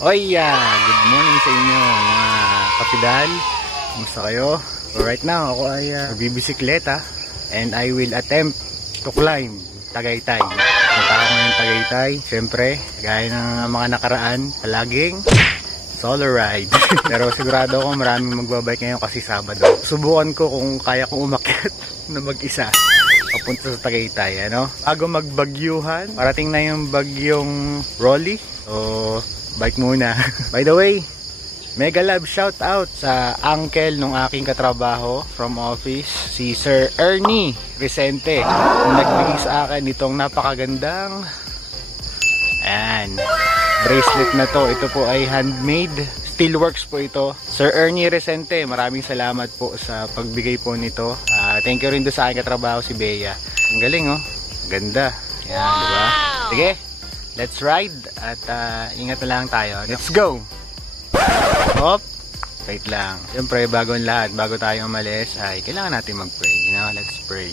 Good morning sa inyo mga kapidal. Kumusta kayo? So right now, ako ay bibisikleta and I will attempt to climb Tagaytay. Punta ako ngayon Tagaytay. Siyempre, gaya ng mga nakaraan, palaging solo ride. Pero sigurado ako maraming magbabike ngayon kasi Sabado. Subukan ko kung kaya kong umakyat na mag-isa papunta sa Tagaytay, ano? Bago magbagyuhan, parating na yung bagyong Rolly. So, bike muna. By the way, mega love shout out sa uncle nung aking katrabaho from office, si Sir Ernie Vicente. Yung nagbigay sa akin itong napakagandang bracelet na to. Ito po ay handmade, steelworks po ito. Sir Ernie Vicente, maraming salamat po sa pagbigay po nito. Thank you rin doon sa aking katrabaho, si Bea. Ang galing, oh. Ganda. Yan, wow. Diba? Sige, let's ride at ingat na lang tayo. Let's go! Hop! Wait lang. Siyempre, bago ang lahat, bago tayo umalis, ay kailangan natin mag-pray. You know, let's pray.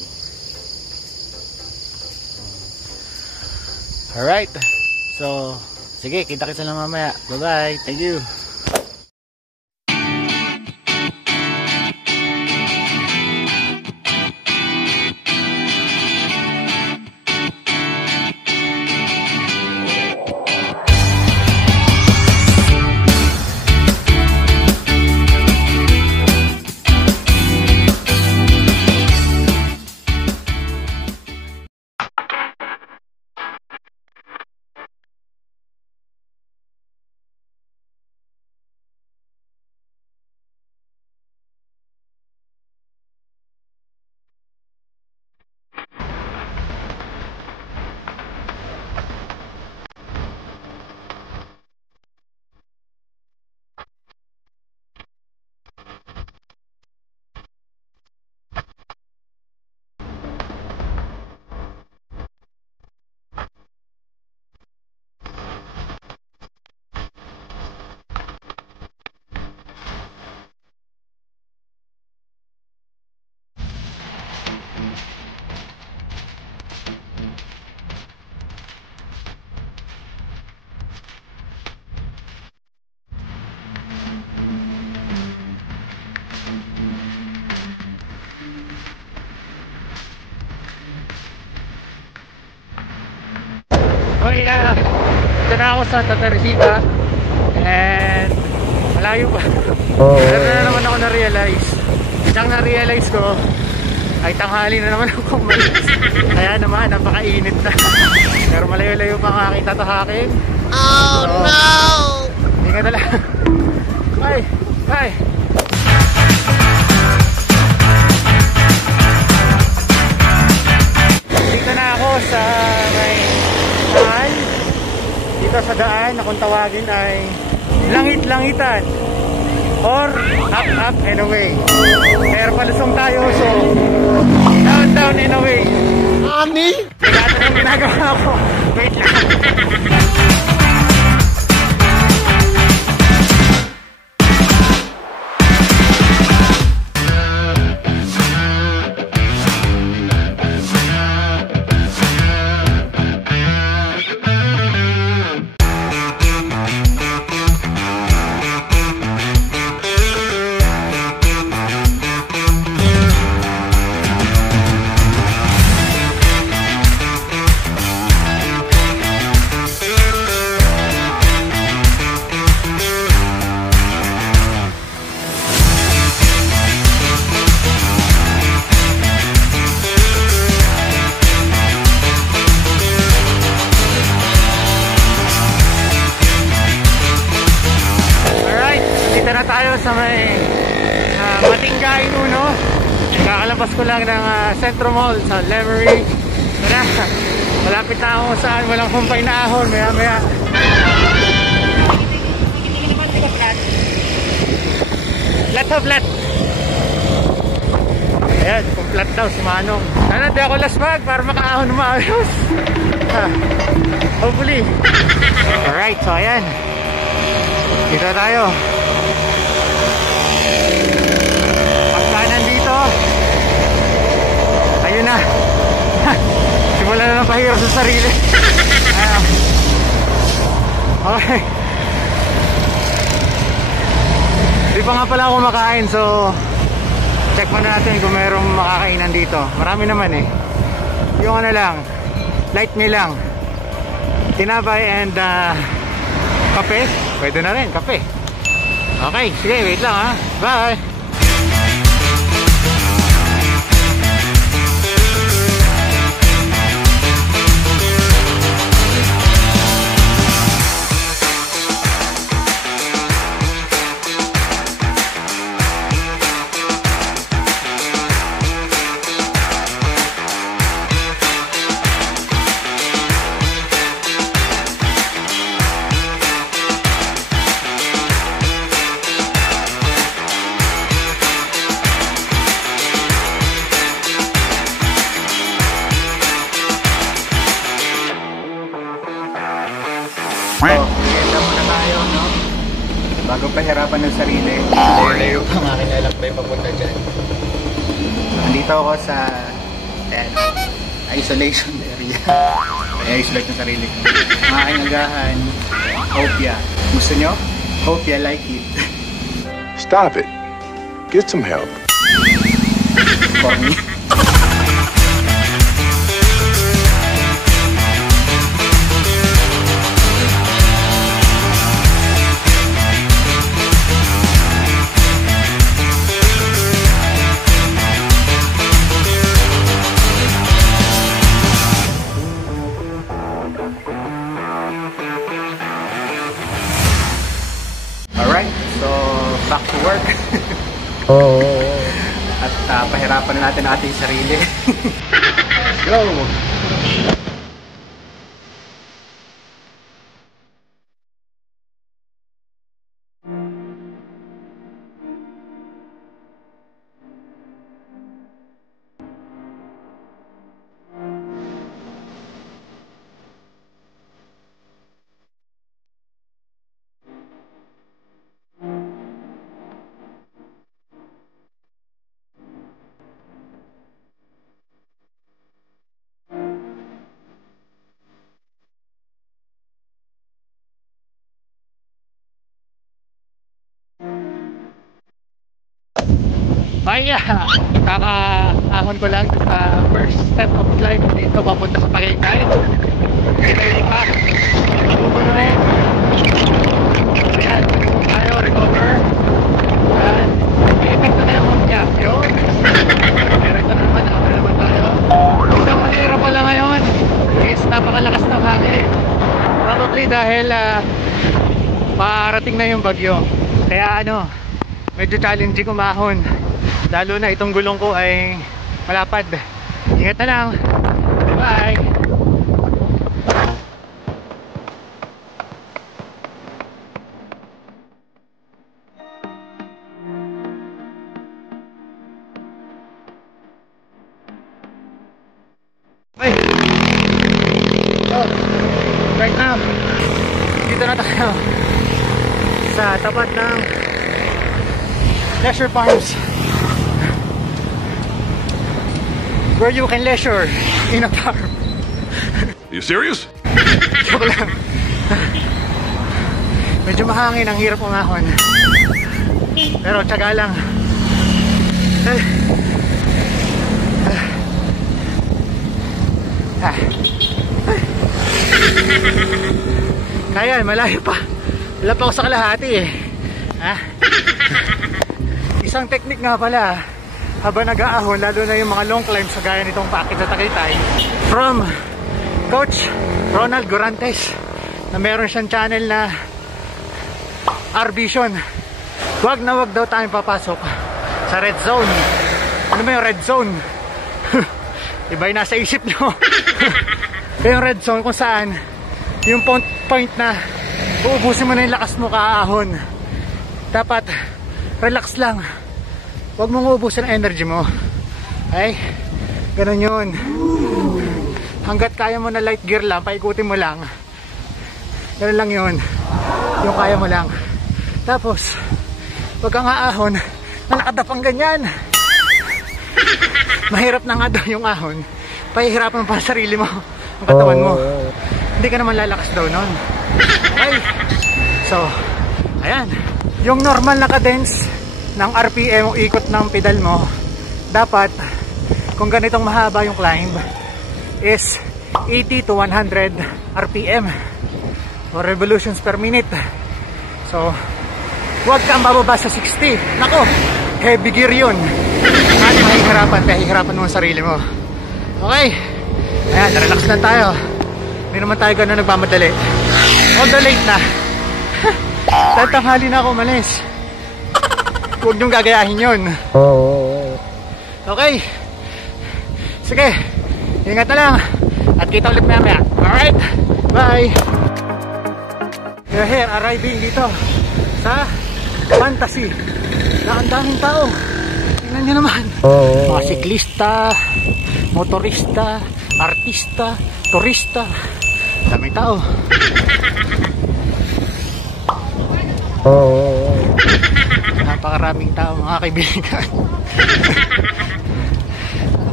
Alright. So, sige, kita-kita lang mamaya. Bye-bye. Thank you. Ito na ako sa Santa Teresita and malayo pa. Pero na naman ako na-realize. Isang na-realize ko ay tanghali na naman ako umalis. Kaya naman napakainit na. Pero malayo-layo pa ang aking tatahakin. Oh so, no! Ingat na lang. Bye! Bye! Dito na ako sa may daan. Dito sa daan na kung tawagin ay langit-langitan or up and away. Pero palusong tayo, so down and away. Ani? Kaya ito yung ginagawa ko. Wait lang. Sa may Matinggain Uno. Kakalabas ko lang ng Centro Mall sa Lemery. Tara, malapit na ako saan walang kumpay na ahon. Maya maya flat to flat. Ayan, kung flat daw si Manong. Sana di ako lasbag para makaahon na maayos. Hopefully. Alright, so ayan, dito tayo. Pagka nandito, ayun na. Simula na ng pahirap sa sarili. Okay. pa nga pala ako kumakain, so check muna natin kung mayroong makakainan dito. Marami naman eh. Yung ano lang, light meal lang, tinapay and kape. Pwede na rin, kape. Okay, sige, wait lang ha. Bye! Maganda muna tayo, no? Bago pahirapan ng sarili. Layo-layo pa ang aking lalakbay papunta dyan. Nandito ako sa isolation area. I-isolate ng sarili ko. Ang aking agahan, Hopia. Gusto nyo? Hopia, like it. Stop it. Get some help. For me. Alright, so back to work. At pahirapan na natin ating sarili. Let's go! Kaya, kakaahon ko lang sa first step of climb dito papunta sa Tagaytay. Kailangan pa. Subo na rin. Ayan, tayo, recover. Ayan, epekto na yung reaction. Epekto na naman tayo. Isang manira pala ngayon is napakalakas ng hangin. Probably dahil parating na yung bagyo. Kaya medyo challenging umahon. Lalo na itong gulong ko ay malapad. Ingat na lang. Bye! Bye! So, right now, dito na tayo sa tapat ng Leisure Farms, where you can leisure in a farm. You serious? Joke lang. Medyo mahangin, ang hirap umahon. Pero tiyaga lang. Kaya, malayo pa. Wala pa ako sa kalahati eh. Isang technique nga pala habang nag-aahon, lalo na yung mga long climbs sa gaya nitong package sa Tagaytay, from Coach Ronald Gurantes, na meron siyang channel na R-Vision. Wag na wag daw tayong papasok sa red zone. Ano ba yung red zone? Iba yung nasa isip nyo. Yung red zone kung saan yung point na uubusin mo na yung lakas mo kaahon. Dapat relax lang. Huwag mong uubusin ang energy mo. Ay, ganun yun. Hanggat kaya mo na light gear lang, paikutin mo lang. Ganun lang yun. Yung kaya mo lang. Tapos, huwag kang aahon na nakadapang ganyan. Mahirap na nga daw yung ahon. Pahihirapan pa ang sarili mo, ang katawan mo. Hindi ka naman lalakas daw nun. Okay? So, ayan. yung normal na cadence ng RPM o ikot ng pedal mo, dapat kung ganitong mahaba yung climb is 80 to 100 RPM or revolutions per minute. So huwag kang bababa sa 60. Nako, heavy gear yun at mahihirapan mo ang sarili mo. Okay, ayan, relax lang tayo. Hindi naman tayo gano'n nagmamadali. Although late na, tatanghali na ako umalis. Huwag niyong gagayahin yun. Okay, sige, ingat na lang at kita ulit maya. Alright, bye. We're here, arriving dito sa Fantasy na ang daming tao. Tingnan nyo naman, mga siklista, motorista, artista, turista, daming tao. Napakaraming tao mga kaibigan.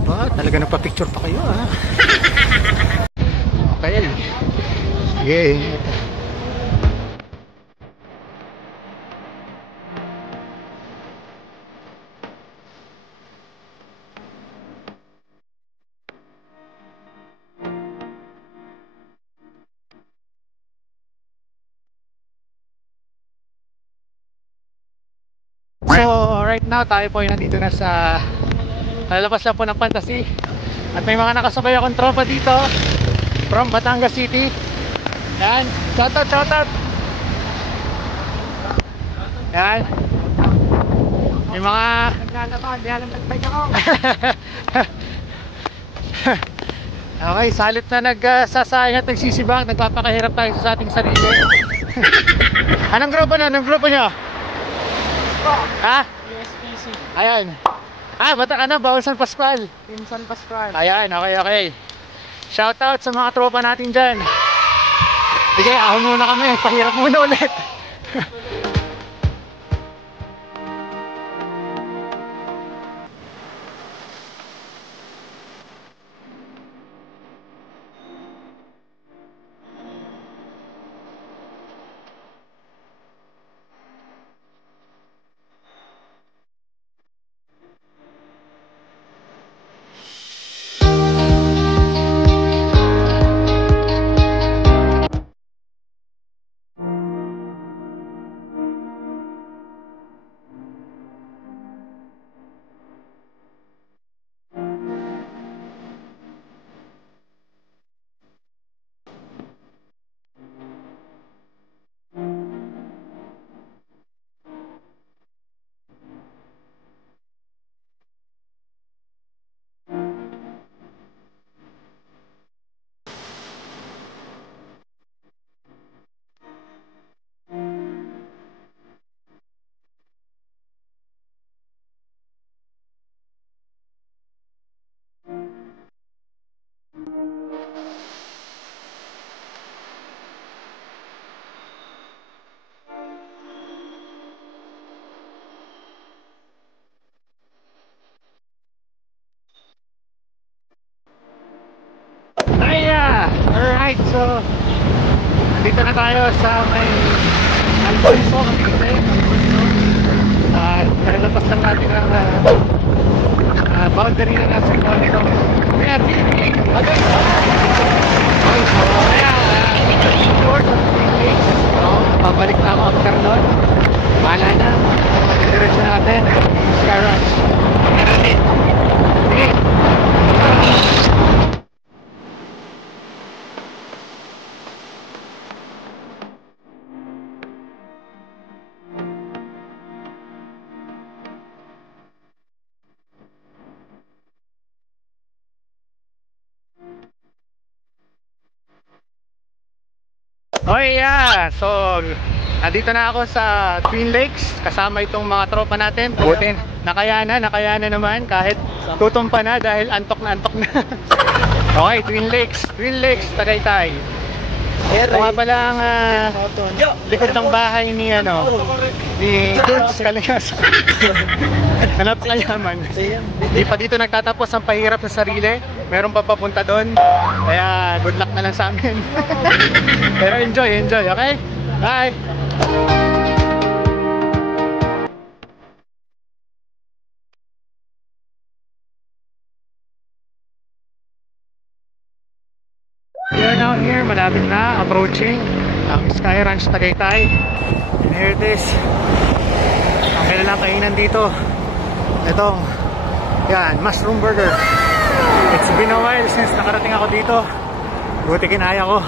Aba, talaga nagpa-picture pa kayo ha. Okay, sige. So right now tayo po ay nandito na sa lalabas lang po ng Fantasy at may mga nakasabay akong tropa dito from Batangas City. Yan, shoutout. Yan, may mga naglalaban, yan ang nagbike ako. Okay, salit na nagsasayang at nagsisibak, nagpapakahirap tayo sa ating sarili. Anong grupo na? Anong grupo nyo? Ha? USPC. Ayan. Bata ka na, Bawal San Pascual. Team San Pascual. Ayan, okay. Shoutout sa mga tropa natin dyan. Sige, ahon muna kami. Pahirap muna ulit. Alright, so dito na tayo sa may Alfonso, nalabas lang natin ang boundary na nasa Alfonso. Ayan, okay. Short of 3 days. Pabalik na ako after nun. Bahala na, mag-diretso natin Skyrush. Sige. Okay, yeah. So, nandito na ako sa Twin Lakes kasama itong mga tropa natin. Butin, nakayanan naman kahit tutumpa na dahil antok na. Okay, Twin Lakes, Tagaytay. Ito nga pala ang likod ng bahay ni George Calingas. Napakayaman. Di pa dito nagtatapos ang pahirap sa sarili. Meron pa papunta doon. Kaya good luck na lang sa amin. Pero enjoy, okay? Bye! malapit na, approaching ang Sky Ranch Tagaytay. And here it is. Ang kailangan kainan dito, itong yan, mushroom burger. It's been a while since nakarating ako dito. Buti kinaya ko.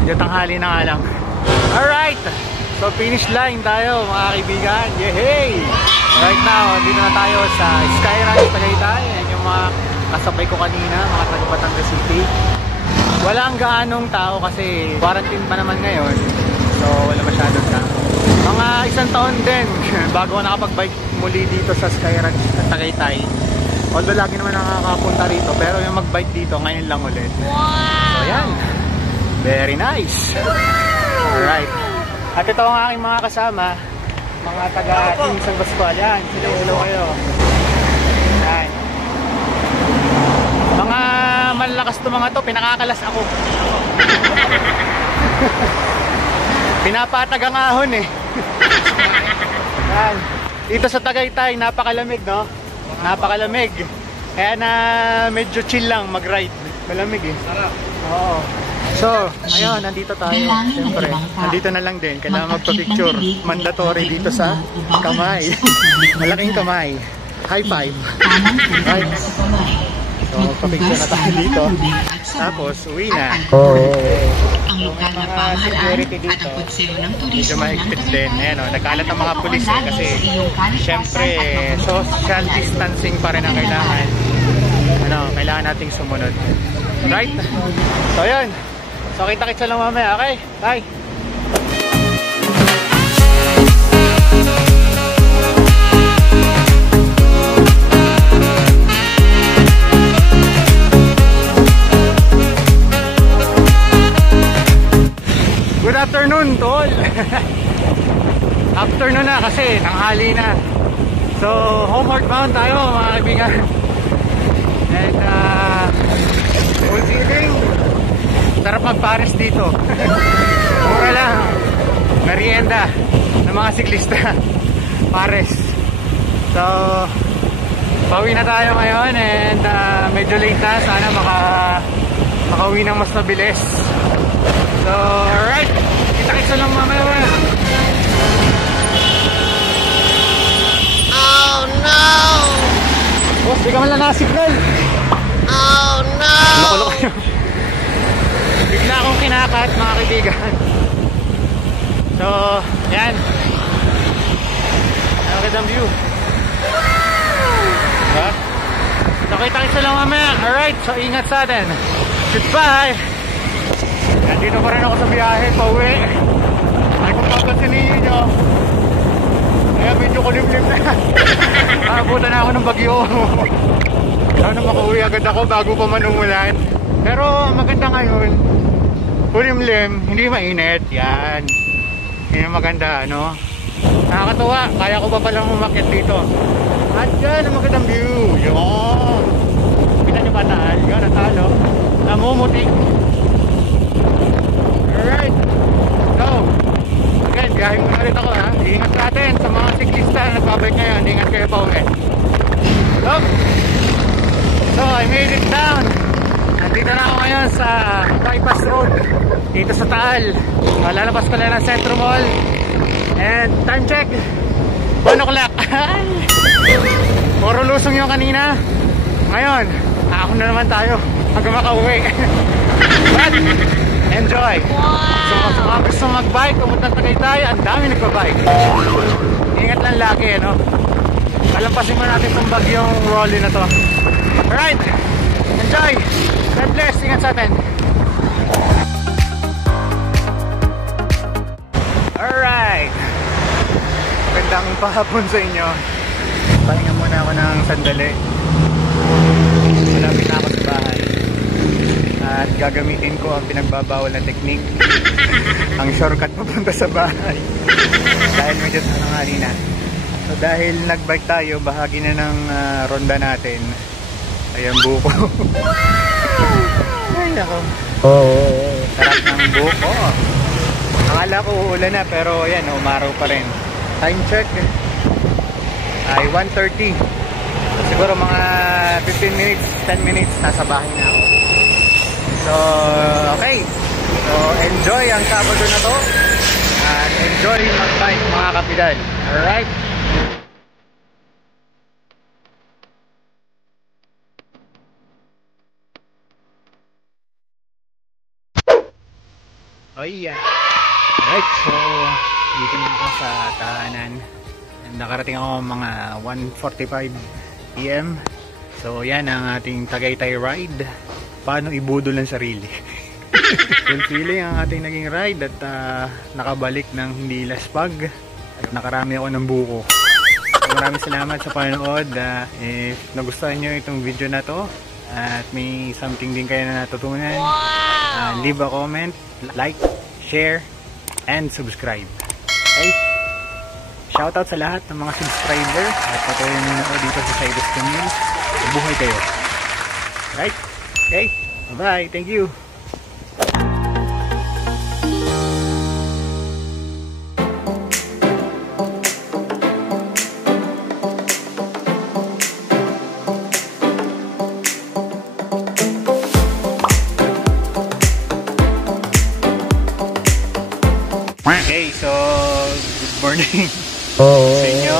Medyo tanghali na nga lang. Alright, so finish line tayo mga kaibigan. Yehey! Right now, dito na tayo sa Sky Ranch Tagaytay. Yan yung mga kasabay ko kanina, mga taga Batangas City. Walang gaanong tao kasi quarantine pa naman ngayon. So wala masyadong tao. Mga isang taon din bago ako nakapag-bike muli dito sa Sky Ranch Tagaytay. Although lagi naman nakakapunta rito, pero yung mag-bike dito ngayon lang ulit. So yan, very nice. Alright, at ito ang aking mga kasama, mga taga-Team San Pascual. Yan, hello kayo. Yan. Mga malalakas to mga to, pinakakalas ako. Pinapatag ang ahon eh. Yan. Dito sa Tagaytay, napakalamig, no? Napakalamig. Kaya na medyo chill lang mag-ride. Malamig eh. Oo. So, ayun, nandito tayo. Siyempre, nandito na lang din. Kailangan magpa-picture. Mandatory dito sa kamay. Malaking kamay. High five. Right. So, magpa-picture na tayo dito. Tapos, uwi na. Ang lokal na pamahalaan at ang konseo ng turismo ng din. Ayan, nagkalat ang mga pulis eh, kasi syempre social distancing pa rin ang kailangan. Kailangan nating sumunod. Right? So, ayan. So, kita-kitsa lang mamaya. Okay? Bye! Good afternoon, tol. Afternoon na kasi tanghali na. So, homeward bound tayo mga kaibigan. And good evening. Sarap magpares dito. Mura lang. Merienda ng mga siklista. Pares. So, pauwi na tayo ngayon and medyo late na. Sana makauwi ng mas mabilis. So, alright. Kita-kitsa lang mamaya. Oh no! Boss, di ka man lang nakasignal. Oh no! Loko-loko yun. Bigla akong kinakat mga kaibigan. So, yan. Magandang view. Diba? So, kita-kitsa lang mamaya. Alright, so ingat sa atin. Goodbye! Nandito pa rin ako sa biyahe, pauwi. Ay kung papansinin nyo, kaya medyo kulimlim na. Nakabutan na ako ng bagyo. Sana makauwi agad ako bago pa manumulan. Pero maganda ngayon, kulimlim, hindi mainit. Yan. Yan ang maganda, no? Nakakatuwa, kaya ko pa palang umakyat dito. At yan ang magandang view. Yun. Kita nyo ba taal? Yun, natalo. Namumutik. Alright, so again, biyahe muna ulit ako ha. Ingat natin sa mga siklista na nagbabike ngayon. Ingat kayo pa uwi. So I made it down. Nandito na ako ngayon sa bypass road dito sa Taal. Lalabas ko na ng Centro Mall. And time check 1 o'clock. Puro lusong yung kanina. Ngayon, ako na naman tayo hanggang makauwi. But enjoy! Wow. So kung mga gusto mag-bike, pumunta ng Tagaytay, ang dami nagpa-bike. Ingat lang lagi, no? Kalampasin mo natin itong bagyong Rolly na to. Alright! Enjoy! God bless! Ingat sa atin! Alright! Magandang pahapon sa inyo. Pahinga muna ako ng sandali. Malapit na ako sa bahay. At gagamitin ko ang pinagbabawal na technique. Ang shortcut papunta sa bahay. Dahil medyo tanghali na. So dahil nagbike tayo, bahagi na ng ronda natin. Ayan buko. Ay nako. Sarap ng buko. Akala ko uulan na pero ayan, umaraw pa rin. Time check ay 1:30. Siguro mga 15 minutes, 10 minutes nasa bahay na ako. So, okay. So enjoy ang Sabado na to. At enjoy mag-bike mga kapitan. Alright? Oh yeah. Alright, so dito na ako sa tahanan. And nakarating ako mga 1:45 PM. So yan ang ating Tagaytay ride. Paano ibudol ang sarili. Fulfilling ang ating naging ride at nakabalik ng hindi laspag. At nakarami ako ng buko. So, maraming salamat sa panonood. If nagustuhan nyo itong video na to at may something din kayo na natutunan, leave a comment, like, share, and subscribe. Okay? Shoutout sa lahat ng mga subscriber at patuloy nyo na dito sa Cyrus Camille. Buhay kayo. Right? Okay? Bye-bye. Thank you. Okay, so good morning sa inyo.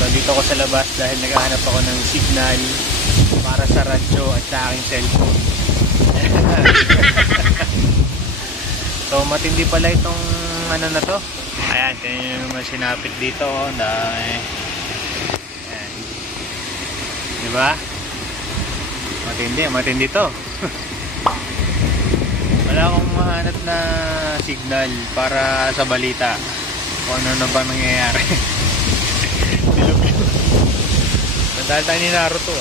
So dito ako sa labas dahil naghahanap ako ng signal para sa radyo at sa aking cellphone. So matindi pala itong ano na to. Ayan, kaya naman sinapit dito. Dahil ayan. Diba? Matindi to. Wala akong mahanap na signal para sa balita kung ano na ba nangyayari. Dahil tayo ni Naruto